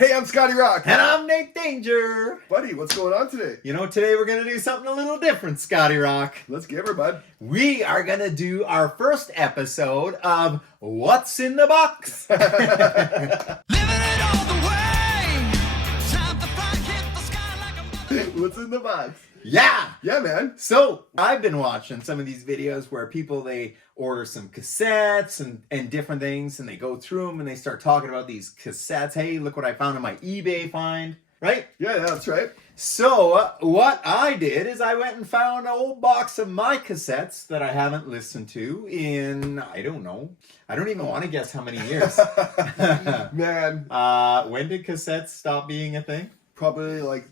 Hey, I'm Scotty Rock. And I'm Nate Danger. Buddy, what's going on today? You know, today we're going to do something a little different, Scotty Rock. Let's give her, bud. We are going to do our first episode of What's in the Box. Living it all the way. Time to fly, hit the sky like a mother. What's in the box? Yeah. Yeah, man. So I've been watching some of these videos where people, they order some cassettes and different things, and they go through them and they start talking about these cassettes. Hey, look what I found in my eBay find, right? Yeah, that's right. So what I did is I went and found an old box of my cassettes that I haven't listened to in, I don't know. I don't even want to guess how many years. Man, When did cassettes stop being a thing? probably like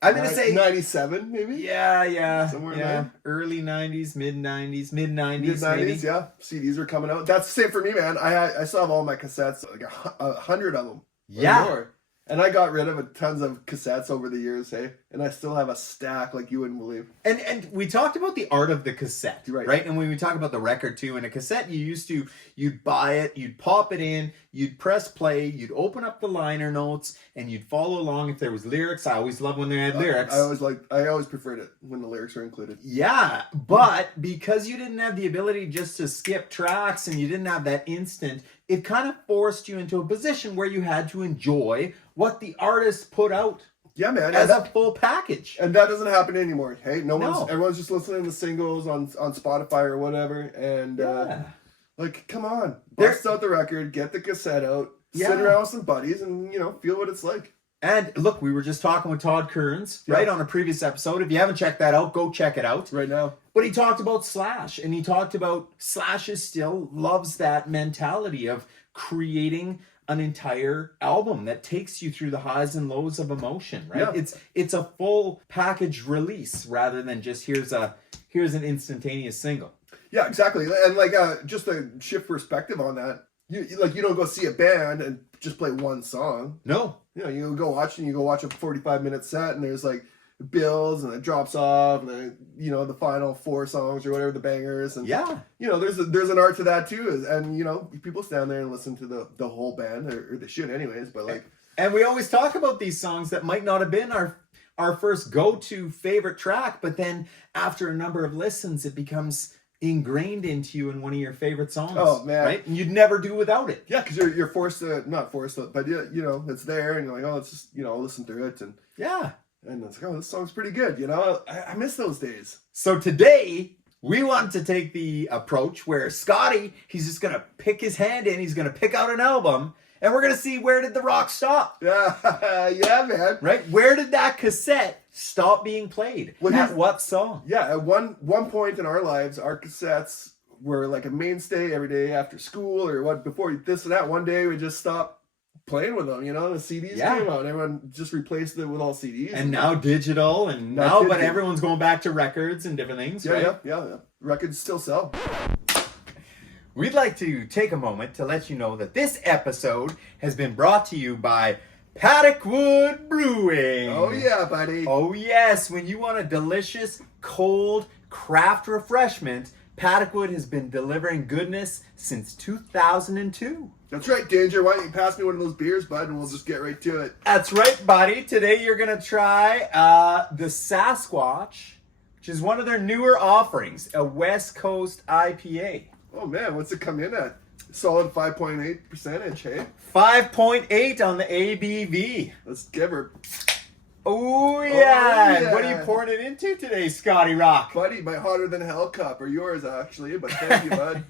I'm going to say 97, maybe? Yeah. Somewhere in yeah. there. Early 90s, mid-90s, Mid-90s, maybe. yeah. CDs are coming out. That's the same for me, man. I still have all my cassettes, like 100 of them. Or Yeah. more. And I got rid of tons of cassettes over the years, hey? And I still have a stack like you wouldn't believe. And we talked about the art of the cassette, Right. right? And when we talk about the record too, in a cassette, you'd buy it, you'd pop it in, you'd press play, you'd open up the liner notes, and you'd follow along if there was lyrics. I always loved when they had lyrics. I always preferred it when the lyrics were included. Yeah, but because you didn't have the ability just to skip tracks and you didn't have that instant, it kind of forced you into a position where you had to enjoy what the artist put out Yeah, man. as a full package. And that doesn't happen anymore. Hey, No. everyone's just listening to singles on Spotify or whatever. And Yeah. like, come on, There- bust out the record, get the cassette out, Yeah. sit around with some buddies, and feel what it's like. And look, we were just talking with Todd Kearns, Yeah. right, on a previous episode. If you haven't checked that out, go check it out. Right now, But he talked about Slash, and he talked about Slash still loves that mentality of creating an entire album that takes you through the highs and lows of emotion, right? Yeah. It's a full package release rather than just here's an instantaneous single. yeah, exactly. And like, just to shift perspective on that, you don't go see a band and just play one song. No. You go watch a 45-minute set, and there's like builds, and it drops off, and then the final 4 songs or whatever, the bangers, and Yeah. there's an art to that too, and people stand there and listen to the whole band, or they should anyways, but like, And we always talk about these songs that might not have been our first go-to favorite track, but then after a number of listens, it becomes ingrained into you in one of your favorite songs. Oh, man. Right? And you'd never do without it. yeah, because you're forced to, not forced to, but it's there, and you're like, oh, let's just listen through it, and Yeah. it's like, oh, this song's pretty good. I miss those days. So today, we want to take the approach where Scotty, he's just going to pick his hand in, he's going to pick out an album, and we're going to see where did the rock stop, Yeah, man. right? Where did that cassette stop being played? Well, At here's- what song? Yeah, at one point in our lives, our cassettes were like a mainstay every day after school or before this and that. One day we just stopped playing with them. The CDs Yeah. came out. Everyone just replaced it with all CDs. And now digital, and Now but digital. everyone's going back to records and different things, right? yeah. Records still sell. We'd like to take a moment to let you know that this episode has been brought to you by Paddockwood Brewing. Oh yeah, buddy. Oh yes, when you want a delicious, cold craft refreshment, Paddockwood has been delivering goodness since 2002. That's right, Danger. Why don't you pass me one of those beers, bud, and we'll just get right to it. That's right, buddy. Today you're going to try the Sasquatch, which is one of their newer offerings, a West Coast IPA. Oh man, what's it come in at? Solid 5.8%, hey? 5.8 on the ABV. Let's give her. Oh yeah. yeah. What are you pouring it into today, Scotty Rock? Buddy, my hotter than hell cup, or yours actually, but thank you, bud.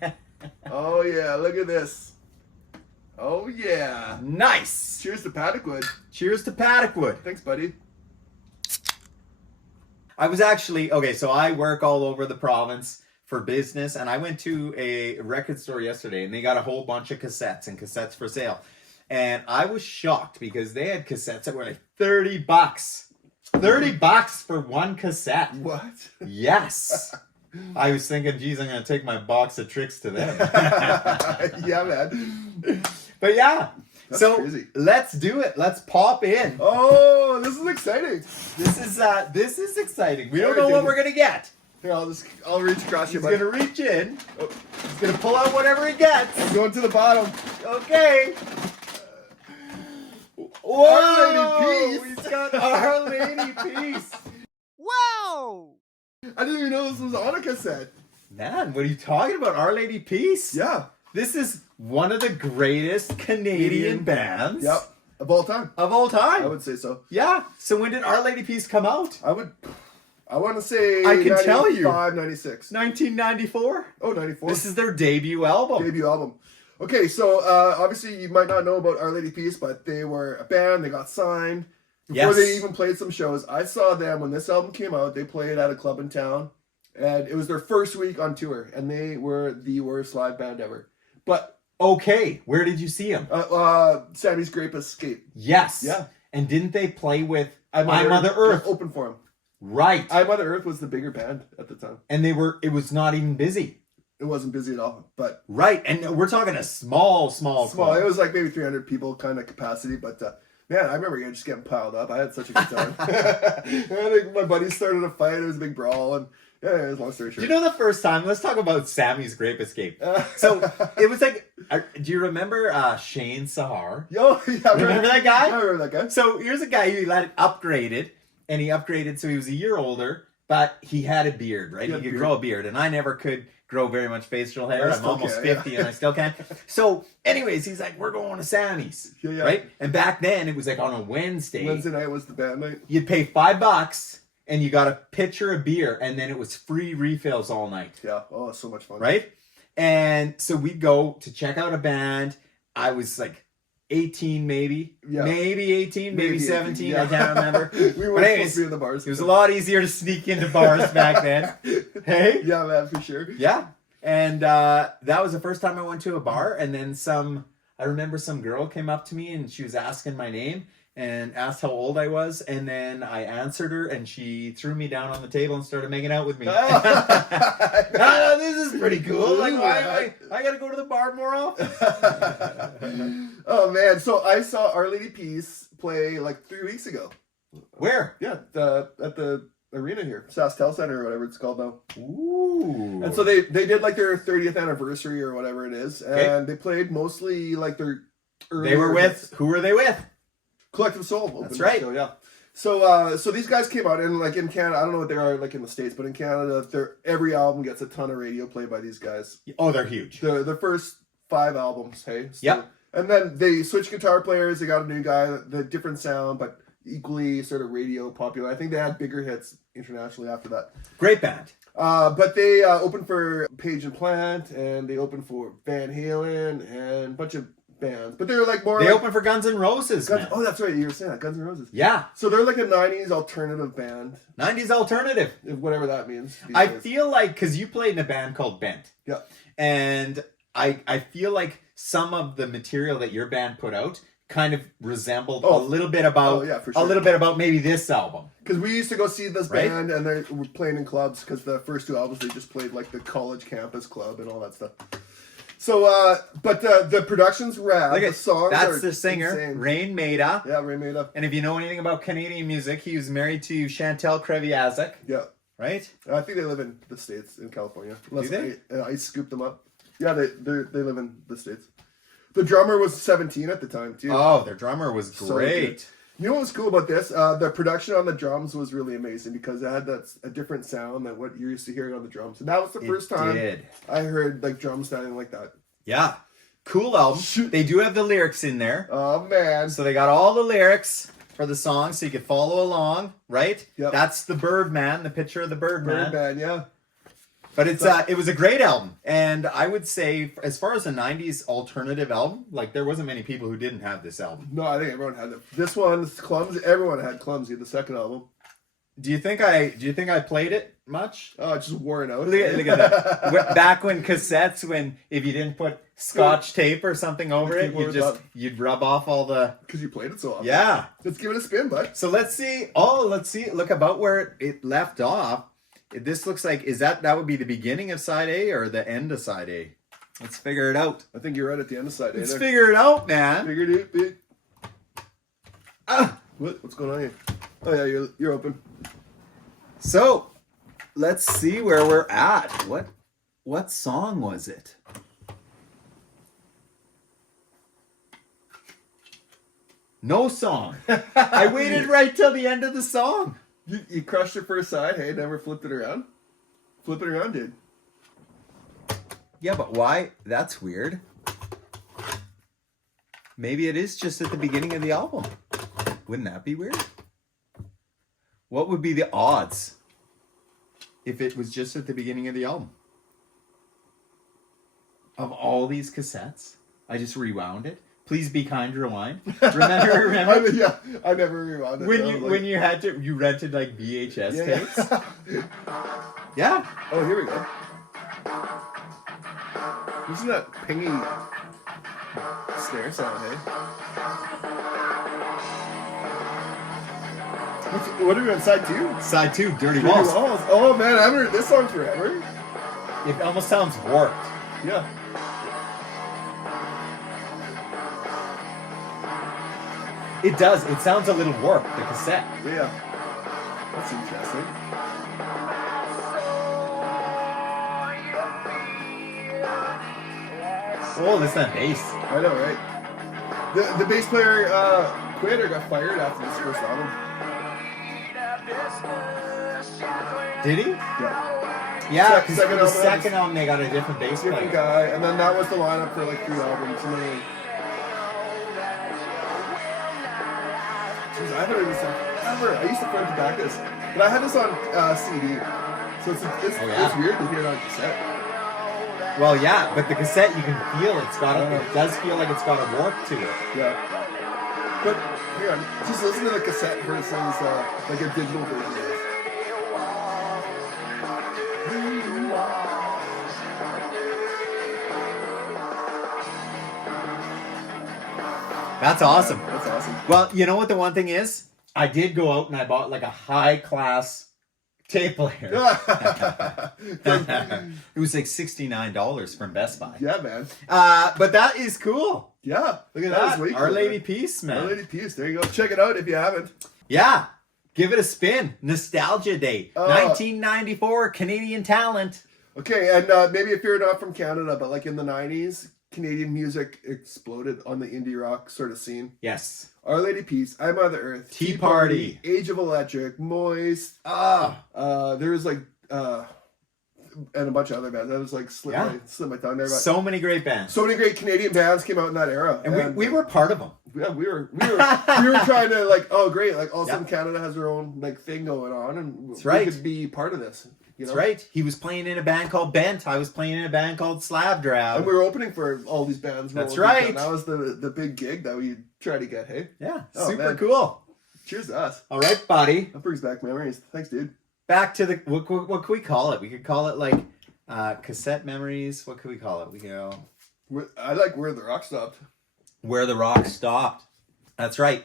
Oh yeah, look at this. Oh yeah. Nice. Cheers to Paddockwood. Cheers to Paddockwood. Thanks, buddy. I was actually, so I work all over the province for business, and I went to a record store yesterday, and they got a whole bunch of cassettes and cassettes for sale. And I was shocked because they had cassettes that were like $30. $30 for one cassette. What? Yes. I was thinking, geez, I'm going to take my box of tricks to them. Yeah, man. But yeah. That's so crazy. let's do it. Let's pop in. Oh, this is exciting. This is exciting. We don't Very know what good. we're going to get. Here, I'll reach across you, He's bud. going to reach in. Oh, He's going to pull out whatever he gets. I'm going to the bottom. Okay. Whoa! Lady Peace. He's got Our Lady Peace. Wow! I didn't even know this was on a cassette. Man, what are you talking about? Our Lady Peace? Yeah. This is one of the greatest Canadian bands Yep. Of all time. of all time. I would say so. Yeah. So when did Our Lady Peace come out? I want to say I can tell you. 95, 96. 1994. Oh, 94. This is their debut album. Debut album. Okay, so obviously you might not know about Our Lady Peace, but they were a band. They got signed before Yes. they even played some shows. I saw them when this album came out. They played at a club in town, and it was their first week on tour, and they were the worst live band ever. But Okay, where did you see them? Sammy's Grape Escape. Yes. Yeah. And didn't they play with I Mother Earth? open for them. Right. I Mother Earth was the bigger band at the time. And it was not even busy. It wasn't busy at all, but Right. And we're talking a small small. club. It was like maybe 300 people kind of capacity, but man, I remember just getting piled up. I had such a good time. I think my buddies started a fight. It was a big brawl, and yeah, it was long story short. You know the first time? Let's talk about Sammy's Grape Escape. So it was like, do you remember Shane Sahar? Yo, yeah, Remember that guy? I remember that guy. So here's a guy who upgraded, and he upgraded so he was a year older, but he had a beard, right? He He had could beard. grow a beard, and I never could grow very much facial hair. I I'm still almost can't, 50 yeah. and I still can't. So anyways, he's like, we're going to Sammy's, Yeah. right? And back then it was like on a Wednesday. Wednesday night was the band night. You'd pay $5 and you got a pitcher of beer, and then it was free refills all night. Yeah. Oh, so much fun. Right? And so we'd go to check out a band. I was like 18 maybe. Yeah. Maybe 18, maybe 18, 17. yeah. I can't remember. We But weren't anyways, supposed to be in the bars. it was a lot easier to sneak into bars back then. Hey? Yeah, man, for sure. Yeah. And that was the first time I went to a bar. And then I remember some girl came up to me and she was asking my name and asked how old I was. And then I answered her and she threw me down on the table and started making out with me. Ah, this is pretty cool. Like, why I gotta go to the bar more often. Oh man, so I saw Our Lady Peace play like 3 weeks ago. Where? Yeah, at the arena here, SaskTel Center or whatever it's called now. Ooh. And so they did like their 30th anniversary or whatever it is, and Okay. they played mostly like their They were with, who were they with? Collective Soul. opened That's the right. show, yeah. So these guys came out, and like in Canada, I don't know what they are like in the States, but in Canada, every album gets a ton of radio play by these guys. Oh, they're huge. The first 5 albums, hey? So, Yep. And then they switched guitar players. They got a new guy, the different sound, but equally sort of radio popular. I think they had bigger hits internationally after that. Great band. But they opened for Page and Plant, and they opened for Van Halen and a bunch of bands. But they're like more They like opened for Guns N' Roses, man. Oh, that's right. You were saying that. Guns N' Roses. Yeah. So they're like a 90s alternative band, 90s alternative. whatever that means. these I days. feel like, because you played in a band called Bent. Yeah. And I feel like some of the material that your band put out kind of resembled a little bit about for a sure. little bit about maybe this album. Because we used to go see this Right? band, and they were playing in clubs. Because the first 2 albums, they just played like the college campus club and all that stuff. So, but the production's rad. Look The at songs that's are the singer, insane. Rain Maida. Yeah, Ray Maida. And if you know anything about Canadian music, he was married to Chantel Kreviazek, Yeah, right? I think they live in the States, in California. Unless Do I scooped them up. Yeah, they live in the States. The drummer was 17 at the time too. Oh, their drummer was So great. good. You know what was cool about this? The production on the drums was really amazing because it had a different sound than what you're used to hearing on the drums. And that was the first time Did. I heard like drums sounding like that. Yeah. Cool album. Shoot. They do have the lyrics in there. Oh man. So they got all the lyrics for the song so you could follow along, right? Yep. That's the Birdman, the picture of the Birdman. Birdman, yeah. But it was a great album. And I would say, as far as a 90s alternative album, like there wasn't many people who didn't have this album. No, I think everyone had it. This one's Clumsy. Everyone had Clumsy, the second album. Do you think I played it much? Oh, it's just worn out. Look at that. Back when cassettes, if you didn't put Scotch tape or something over it, you'd rub off all the... Because you played it so often. Yeah. Let's give it a spin, bud. So let's see. Look about where it left off. This looks like, that would be the beginning of side A or the end of side A? Let's figure it out. I think you're right at the end of side A. Let's there. figure it out, man. Figured it, big. Ah. What's going on here? Oh yeah, you're open. So, let's see where we're at. What song was it? No song. I waited right till the end of the song. You crushed it first side. Hey, never flipped it around. Flip it around, dude. Yeah, but why? That's weird. Maybe it is just at the beginning of the album. Wouldn't that be weird? What would be the odds if it was just at the beginning of the album? Of all these cassettes, I just rewound it. Please be kind, rewind. Remember? Yeah, I never rewound it. When you had to, you rented like VHS tapes. Yeah. Oh, here we go. Isn't that pingy snare sound, hey? What are we on side 2? Side 2, Dirty Dirty Walls. Walls. Oh man, I haven't heard this song forever. It almost sounds warped. Yeah. It does. It sounds a little warped, the cassette. Yeah. That's interesting. Oh, listen to that bass. I know, right? The bass player quit or got fired after this first album. Did he? Yeah. Yeah, because Second the album, second album they got a different bass Different player. guy, and then that was the lineup for like 3 albums. And then, jeez, I haven't heard this song ever. I used to front to back this, but I had this on CD, so it's weird to hear it on cassette. Well, yeah, but the cassette you can feel it does feel like it's got a warp to it. Yeah. But here, just listen to the cassette versus like a digital version of this. That's awesome. That's awesome. Well, you know what the one thing is? I did go out and I bought like a high class tape player. It was like $69 from Best Buy. Yeah, man. But that is cool. Yeah, look at That, that. Way Our cool, Lady man. Peace, man. Our Lady Peace. There you go. Check it out if you haven't. Yeah. Give it a spin. Nostalgia Day. Oh. 1994 Canadian talent. Okay, and maybe if you're not from Canada, but like in the 90s, Canadian music exploded on the indie rock sort of scene. Yes. Our Lady Peace, I Mother Earth, Tea Party, Age of Electric, Moist. There was like and a bunch of other bands. I was like slip my tongue there. But So many great bands. so many great Canadian bands came out in that era, And we were part of them. Yeah, we were trying to like, oh great, like all of a sudden Canada has their own like thing going on, and That's right. we could be part of this. You know? That's right. He was playing in a band called Bent. I was playing in a band called Slab Drab. And we were opening for all these bands. That's rolling right. And that was the big gig that we tried to get. Hey, Yeah, Oh, super man. cool. Cheers to us. All right, buddy. That brings back memories. Thanks, dude. Back to the what could we call it? We could call it like cassette memories. What could we call it? We go I like Where the Rock Stopped. Where the Rock Stopped. That's right.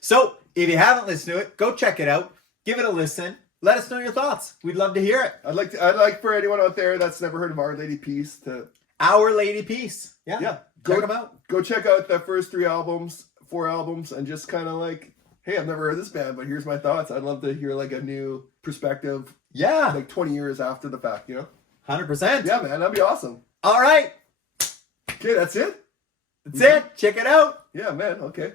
So if you haven't listened to it, go check it out. Give it a listen. Let us know your thoughts. We'd love to hear it. I'd like for anyone out there that's never heard of Our Lady Peace to Our Lady Peace. Yeah. check them out. Go check out the first 4 albums, and just kind of like, hey, I've never heard this band, but here's my thoughts. I'd love to hear like a new perspective, Yeah. like 20 years after the fact. 100%. Yeah, man, that'd be awesome. All right. Okay, that's it. That's it. Check it out. Yeah, man. Okay.